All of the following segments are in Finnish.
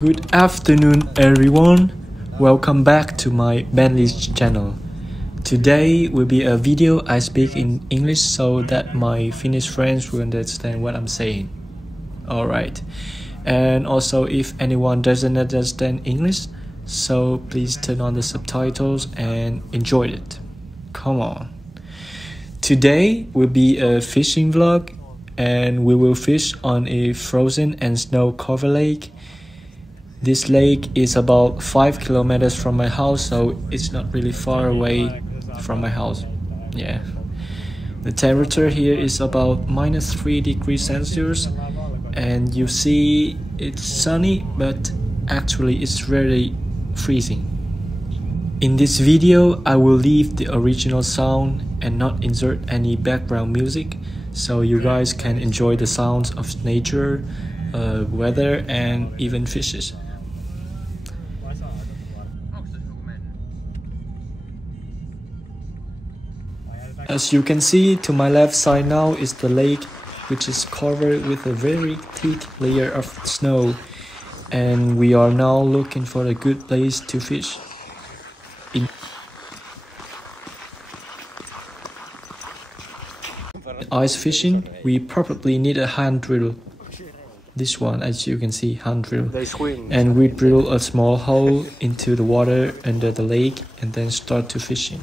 Good afternoon, everyone. Welcome back to my Bentley's channel. Today will be a video I speak in English so that my Finnish friends will understand what I'm saying. Alright. And also, if anyone doesn't understand English, so please turn on the subtitles and enjoy it. Come on. Today will be a fishing vlog, and we will fish on a frozen and snow-covered lake. This lake is about 5 kilometers from my house, so it's not really far away from my house. Yeah. The temperature here is about -3 degrees Celsius, and you see it's sunny, but actually it's really freezing. In this video, I will leave the original sound and not insert any background music, so you guys can enjoy the sounds of nature, weather, and even fishes. As you can see, to my left side now is the lake, which is covered with a very thick layer of snow, and we are now looking for a good place to fish. Ice fishing, we probably need a hand drill. This one, as you can see, hand drill. And we drill a small hole into the water under the lake and then start to fishing.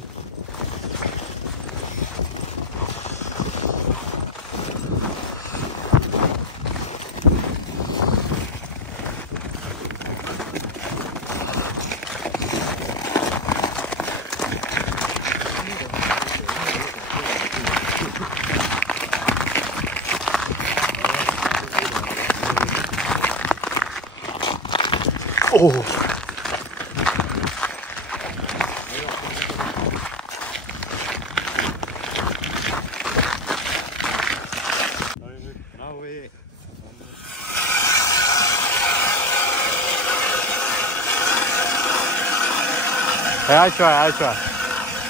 Oh! Hei, ai try.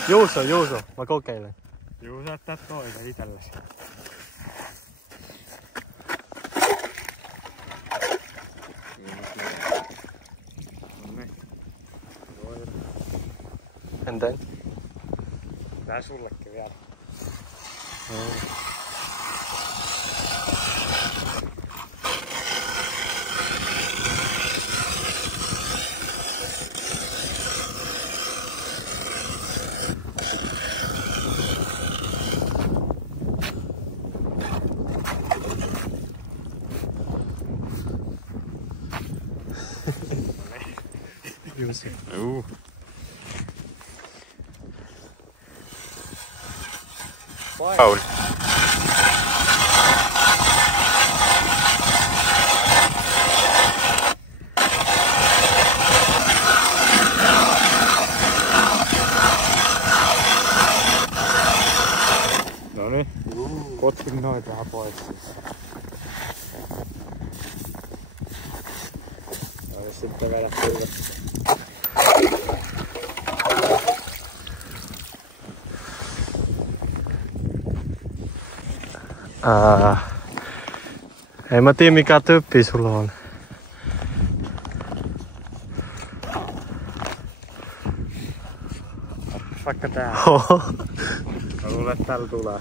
Juuso, mä kokeilen. Juusatta toita itelles. And then? Tää sullekin vielä. Juuso. Paul. Noniin. Potkin noita vähän pois. Ja sitten vedä sille. En mä tiedä mikä tyyppi sulla on. Vaikka tää. Mä luulen, että täällä tulee.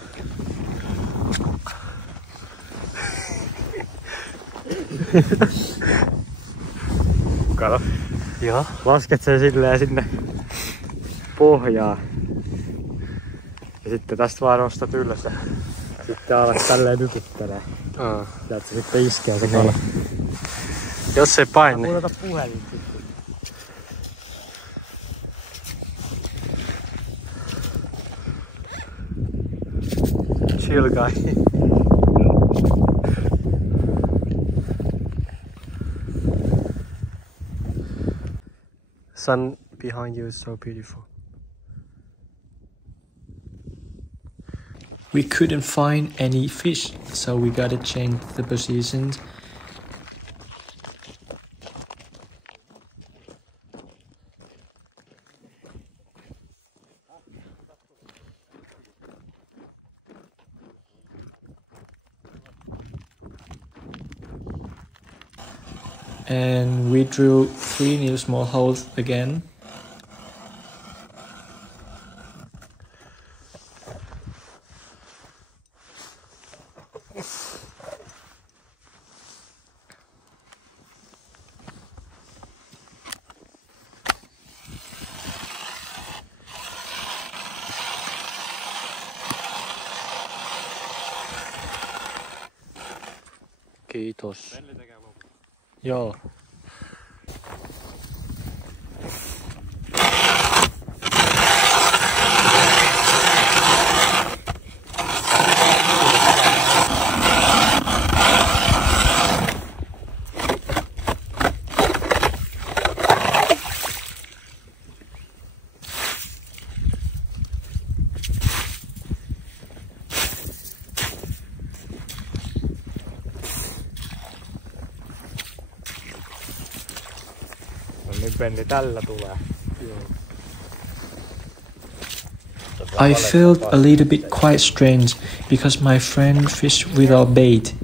Kato. Joo. Lasket sen silleen sinne pohjaan. Ja sitten tästä vaan nostat ylös ja sitten alat tälleen nykyttelee. Ja että se sitten iskee se kala. Jos se paine. Mä puhelin sitten. Chill guy. Sun behind you is so beautiful. We couldn't find any fish, so we gotta change the positions. and we drill 3 new small holes again. Kiitos. Joo. Nyt Benni tällä tulee. I felt a little bit quite strange because my friend fished without bait.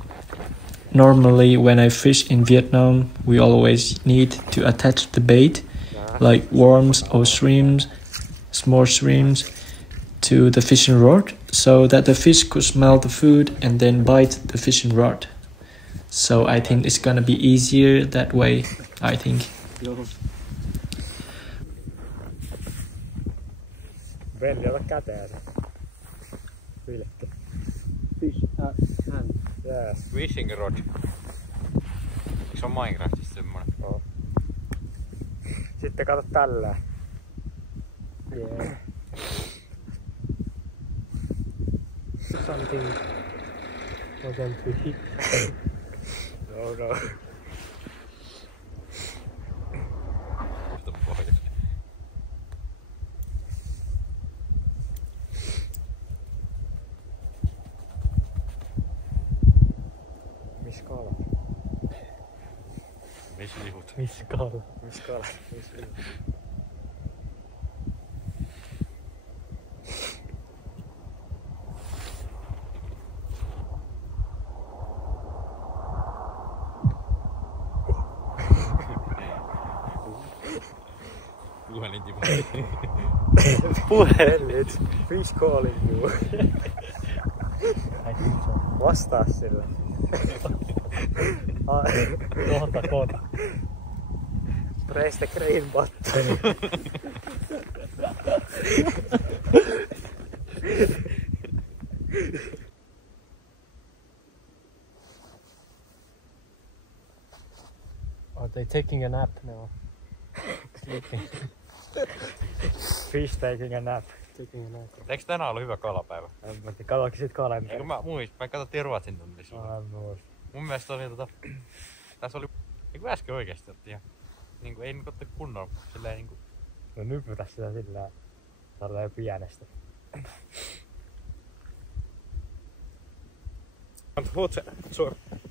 Normally when I fish in Vietnam, we always need to attach the bait, like worms or shrimps, small shrimps, to the fishing rod so that the fish could smell the food and then bite the fishing rod. So I think it's gonna be easier that way, I think. Benni, ota käteensä. Vilkki. Fish at hand. Yes. Fishing rod. Eikö se on Minecraftissa semmonen? Oh. Sitten kato tälleen. Yeah. Something wasn't to hit. No. Missä kalat? Missä lihut? Missä kalat? Missä kalat? Missä lihut? Puhelin tipu. Puhelin. Fish calling you. Vastaa sille. Koota. Press the green button. Are they taking a nap now? Fish taking a nap. Eikö tänään ollut hyvä kalapäivä? Katoinko sit kalaa? Eikö mä katsottiin Ruotsin tunnissa. Mun mielestä oli tässä oli niinku äsken oikeesti otti ihan niinku ei niinku otti kunnolla silleen niinku. No nypytä sitä sillä saadaan jo pienestä.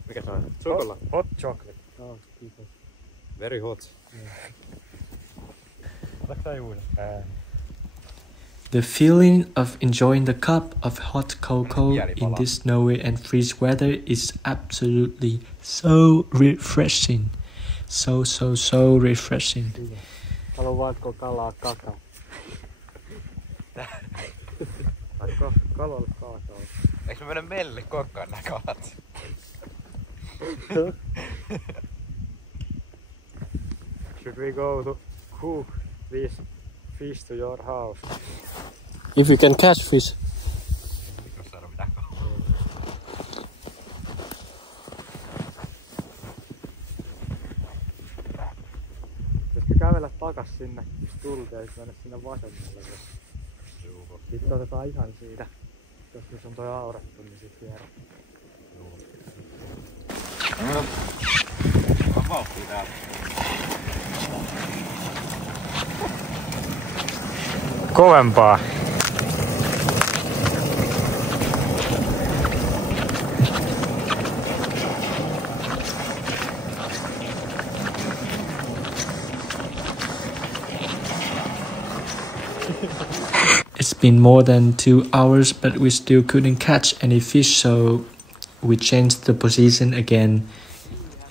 Mikä se on? Chocola. Hot chocolate. Oh, kiitos. Very hot. Otatko tää juuri? The feeling of enjoying the cup of hot cocoa in this snowy and freeze weather is absolutely so refreshing. So refreshing. Haluatko kalaa kakaa? Kalalle kakaa. Eikö me mennä meille kokkaan nää kalat? Should we go to cook this fish to your house? If you can catch fish. Jos saada mitään kalaa. Pitäisikö kävellä takas sinne tulteen ja mennä sinne vasemmalle? Sitten otetaan ihan siitä. Jos missä on toi aurattu, niin sit vielä. On vauhtia täällä. Kovempaa. It's been more than 2 hours, but we still couldn't catch any fish, so we changed the position again.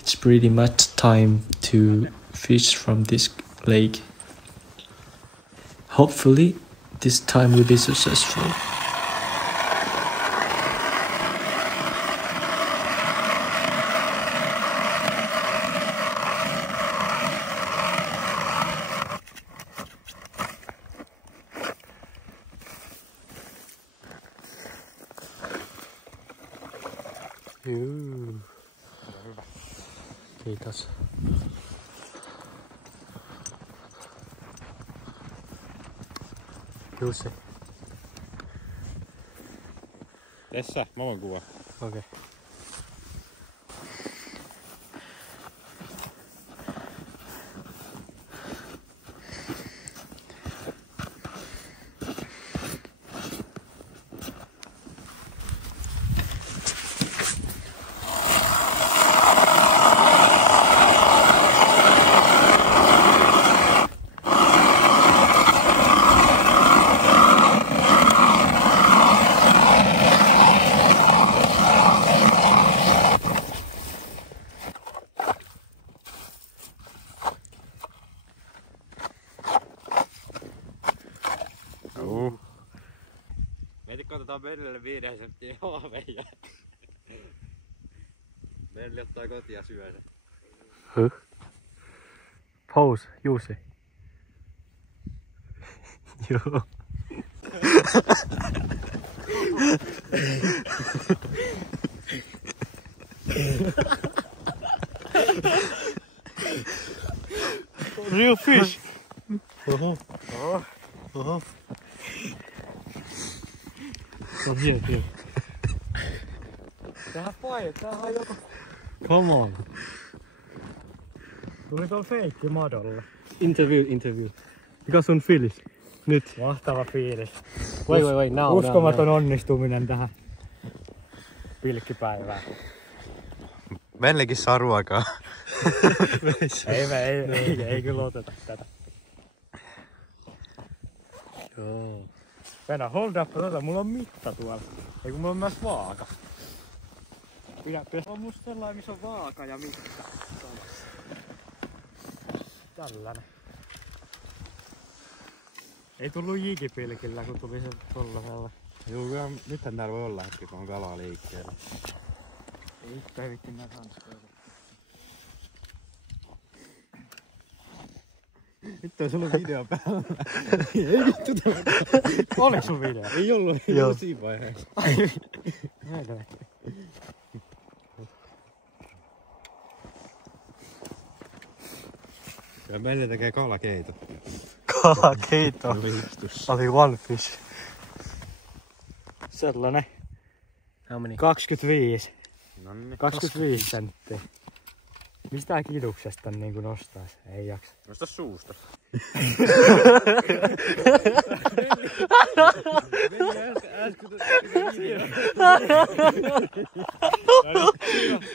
It's pretty much time to fish from this lake. Hopefully, this time will be successful. Hyvä. Kiitos. Jussi. Tässä, mä voin kuvaa. Okei. Mieti, kun otetaan Bennelle 5 senttiä haaveja. Benni ottaa kotiin ja syö sen. Pause, Jussi. Joo. Real fish. Come here. Tähän paino, tähän on joku. Come on. Tuli tuolla feikki madolla. Interview. Mikä sun fiilis? Nyt. Mahtava fiilis. Wait, now. Uskomaton onnistuminen tähän pilkkipäivään. Bennekin saa ruokaa. ei kyllä oteta tätä. Joo. Venä, hold up, mulla on mitta tuolla. Ei kun mulla on myös vaaka. On musta sellainen, missä on vaaka ja mitta. Tällainen. Ei tullu jikipilkillä, kun tuli se tollasella. Joo, nythän täällä voi olla hetki, kun on kalaa liikkeellä. Ei vittu nää hanskoja. Nyt on sulla video päällä. Ei vittu tämä. Oliko sun video? Ei ollut siinä vaiheessa. Ja meille tekee kalakeito. Kalakeito? Oli one fish. Sellainen. How many? 25. Nonni. 25 senttiä. Mistä kiduksesta niin nostais? Ei jaksa. Nosta suusta.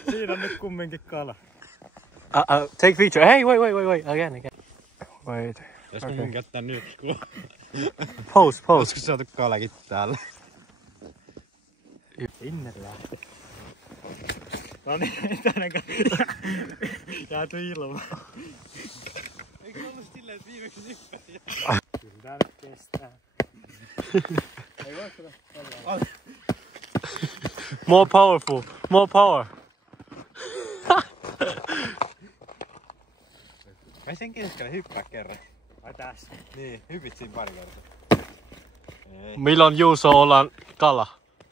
Siinä on nyt kumminkin kala. Take picture. Hey, wait. Again. Wait. Pitäisikö mun käyttää nyt? Pose. Olisiko saatu kalakin täällä? Sinne lähtee. No niin, tänäkään jääty ilmaan. Eikö ollut silleen, että viimeksi nyppäsi? Kyllä tää nyt kestää. Ei voi kyllä tällä. More powerful. More power. Mä sen keskellä hyppää kerran. Ai tässä. Niin, hypit siinä pari kertaa. Ei. Milloin Juuso ollaan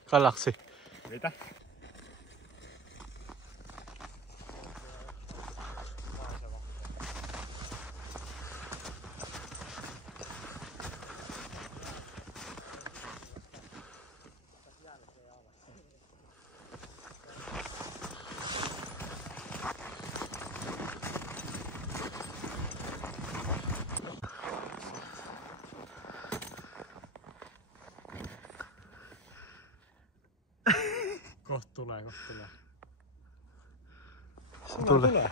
kalaksi? Mitä? Kohta tulee. Tulee.